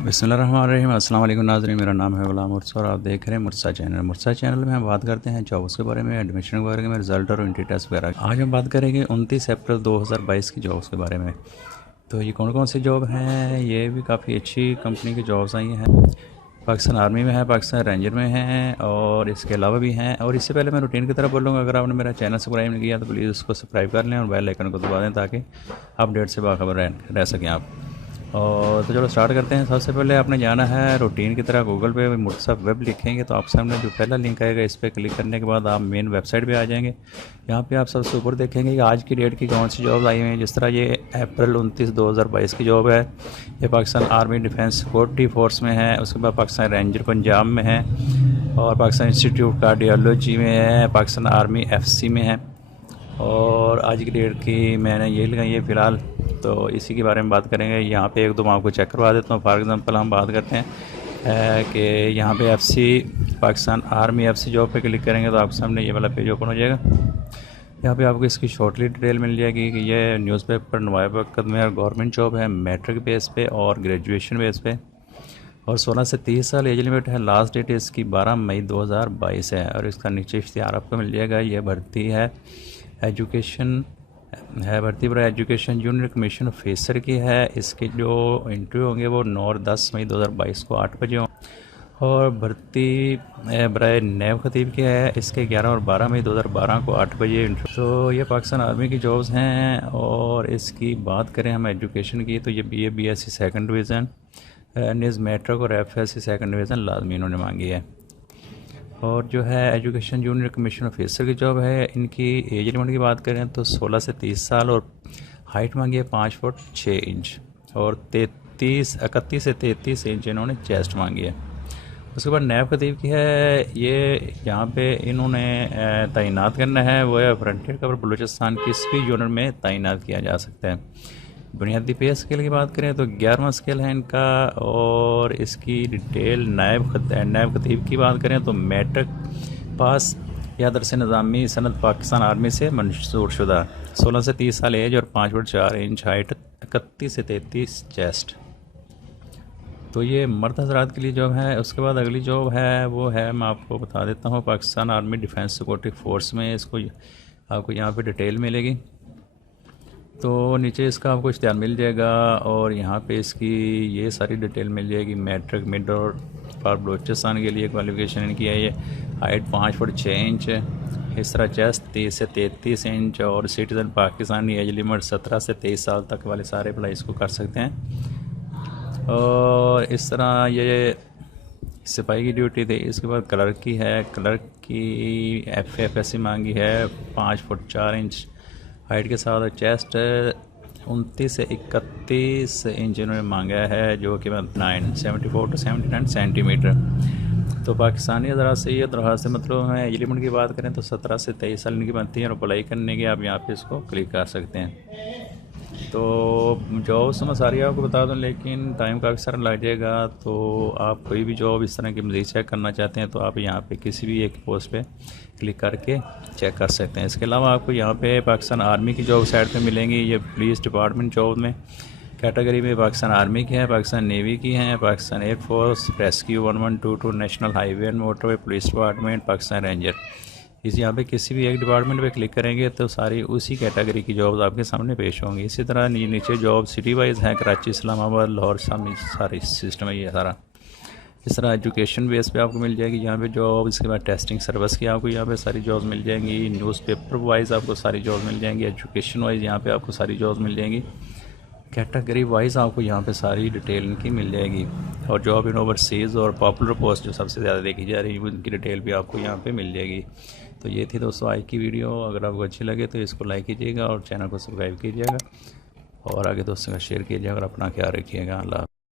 बिस्मिल्लाहिर्रहमानिर्रहीम। अस्सलाम वालेकुम नाज़रीन, मेरा नाम है ग़ुलाम मुर्सा और आप देख रहे हैं मुर्सा चैनल। मुर्सा चैनल में हम बात करते हैं जॉब्स के बारे में, एडमिशन के बारे में, रिज़ल्ट और एंट्री टेस्ट वगैरह। आज हम बात करेंगे 29 अप्रैल 2022 की जॉब्स के बारे में। तो ये कौन कौन सी जॉब हैं, ये भी काफ़ी अच्छी कंपनी की जॉब्स आई हैं। पाकिस्तान आर्मी में है, पाकिस्तान रेंजर में हैं और इसके अलावा भी हैं। और इससे पहले मैं रूटीन की तरफ बोलूँगा, अगर आपने मेरा चैनल सब्सक्राइब नहीं किया तो प्लीज़ उसको सब्सक्राइब कर लें और बेल आइकन को दबा दें ताकि अपडेट से बाखबर रह सकें आप। और तो चलो स्टार्ट करते हैं। सबसे पहले आपने जाना है रूटीन की तरह गूगल पे मुर्सा वेब लिखेंगे तो आप सामने जो पहला लिंक आएगा इस पर क्लिक करने के बाद आप मेन वेबसाइट पे आ जाएंगे। यहाँ पे आप सबसे ऊपर देखेंगे कि आज की डेट की कौन सी जॉब आई हुई हैं। जिस तरह ये अप्रैल 29 2022 की जॉब है, ये Pakistan army defence security force में है। उसके बाद पाकिस्तान रेंजर पंजाब में है और पाकिस्तान इंस्टीट्यूट कार्डियोलॉजी में है, पाकिस्तान आर्मी FC में है। और आज की डेट की मैंने ये लगाई है फ़िलहाल, तो इसी के बारे में बात करेंगे। यहाँ पे एक दो मैं आपको चेक करवा देता हूँ। फॉर एग्ज़ाम्पल हम बात करते हैं कि यहाँ पे FC Pakistan army FC job पे क्लिक करेंगे तो आपके सामने ये वाला पेज ओपन हो जाएगा। यहाँ पे आपको इसकी शॉर्टली डिटेल मिल जाएगी कि ये न्यूज़पेपर नवाब वक्त में और गवर्नमेंट जॉब है, मैट्रिक बेस पे और ग्रेजुएशन बेस पे, और 16 से 30 साल एज लिमिट है। लास्ट डेट इसकी 12 मई 2022 है। और इसका नीचे इश्तिहार आपको मिल जाएगा। ये भर्ती है एजुकेशन है, भर्ती पर एजुकेशन जूनियर कमीशन ऑफिसर की है। इसके जो इंटरव्यू होंगे वो 9 और 10 मई 2022 को 8 बजे होंगे। और भर्ती बराए नैब खतीब की है, इसके 11 और 12 मई 2012 को 8 बजे इंटरव्यू। तो ये पाकिस्तान आर्मी की जॉब्स हैं। और इसकी बात करें हम एजुकेशन की तो ये BA BSc second division, NIS matric और FSc सेकंड डिवीज़न लाजमी इन्होंने मांगी है। और जो है एजुकेशन जूनियर कमीशन ऑफिसर की जॉब है, इनकी एज लिमिट की बात करें तो 16 से 30 साल और हाइट मांगी है 5 फुट 6 इंच और 31 से 33 इंच इन्होंने चेस्ट मांगी है। उसके बाद नैब खतीब की है, ये यहाँ पे इन्होंने तैनात करना है, वो है फ्रंटियर कवर बलूचिस्तान किसी भी यूनिट में तैनात किया जा सकता है। बुनियादी पे स्केल की बात करें तो 11वां स्केल है इनका। और इसकी डिटेल नायब खतीब की बात करें तो मैट्रिक पास या दरस निज़ामी सनद पाकिस्तान आर्मी से मंजूर शुदा, 16 से 30 साल एज और 5 फुट 4 इंच हाइट, 31 से 33 चेस्ट। तो ये मर्द हजरात के लिए जॉब है। उसके बाद अगली जॉब है वो है, मैं आपको बता देता हूँ, Pakistan army defence security force में। इसको आपको यहाँ पे डिटेल मिलेगी। तो नीचे इसका आपको इश्तिहार मिल जाएगा और यहाँ पे इसकी ये सारी डिटेल मिल जाएगी। मैट्रिक मिड और फॉर बलूचिस्तान के लिए क्वालिफिकेशन इनकी है। ये हाइट 5 फुट 6 इंच है। इस तरह चेस्ट 30 से 33 इंच और सिटीज़न पाकिस्तानी एज लिमिट 17 से 23 साल तक वाले सारे अप्लाई इसको कर सकते हैं। और इस तरह ये सिपाही की ड्यूटी थी। इसके बाद क्लर्क की है, क्लर्क की FSC मांगी है 5 फुट 4 इंच हाइट के साथ। चेस्ट 29 से 31 इंच इन्होंने मांगा है, जो कि 74 to 79 सेंटीमीटर। तो पाकिस्तानी हज़रात से ये दरख्वास्त मतलब है। एज लिमिट की बात करें तो 17 से 23 साल इनकी बनती है और अप्लाई करने के आप यहाँ पे इसको क्लिक कर सकते हैं। तो जॉब्स मैं सारी आपको बता दूं, लेकिन टाइम काफ़ी सारा लग जाएगा। तो आप कोई भी जॉब इस तरह की मज़ीद चेक करना चाहते हैं तो आप यहाँ पे किसी भी एक पोस्ट पे क्लिक करके चेक कर सकते हैं। इसके अलावा आपको यहाँ पे पाकिस्तान आर्मी की जॉब साइड पे मिलेंगी। ये पुलिस डिपार्टमेंट जॉब में कैटेगरी में पाकिस्तान आर्मी की हैं, पाकिस्तान नेवी की हैं, Pakistan air force, rescue 1122, national highway and motorway, police department, Pakistan ranger. इस यहाँ पे किसी भी एक डिपार्टमेंट पे क्लिक करेंगे तो सारी उसी कैटेगरी की जॉब्स आपके सामने पेश होंगी। इसी तरह नीचे जॉब सिटी वाइज हैं, कराची, इस्लामाबाद, लाहौर, शामी, सारी सिस्टम है ये सारा। इस तरह एजुकेशन बेस पे आपको मिल जाएगी यहाँ पे जॉब। इसके बाद टेस्टिंग सर्विस की आपको यहाँ पे सारी जॉब्स मिल जाएंगी। न्यूज़पेपर वाइज आपको सारी जॉब मिल जाएंगी। एजुकेशन वाइज यहाँ पे आपको सारी जॉब्स मिल जाएंगी। कैटेगरी वाइज आपको यहाँ पे सारी डिटेल इनकी मिल जाएगी। और जॉब इन ओवरसीज़ और पॉपुलर पोस्ट जो सबसे ज़्यादा देखी जा रही है उनकी डिटेल भी आपको यहाँ पे मिल जाएगी। तो ये थी दोस्तों आज की वीडियो। अगर आपको अच्छी लगे तो इसको लाइक कीजिएगा और चैनल को सब्सक्राइब कीजिएगा और आगे दोस्तों का शेयर कीजिएगा और अपना ख्याल रखिएगा। अल्लाह।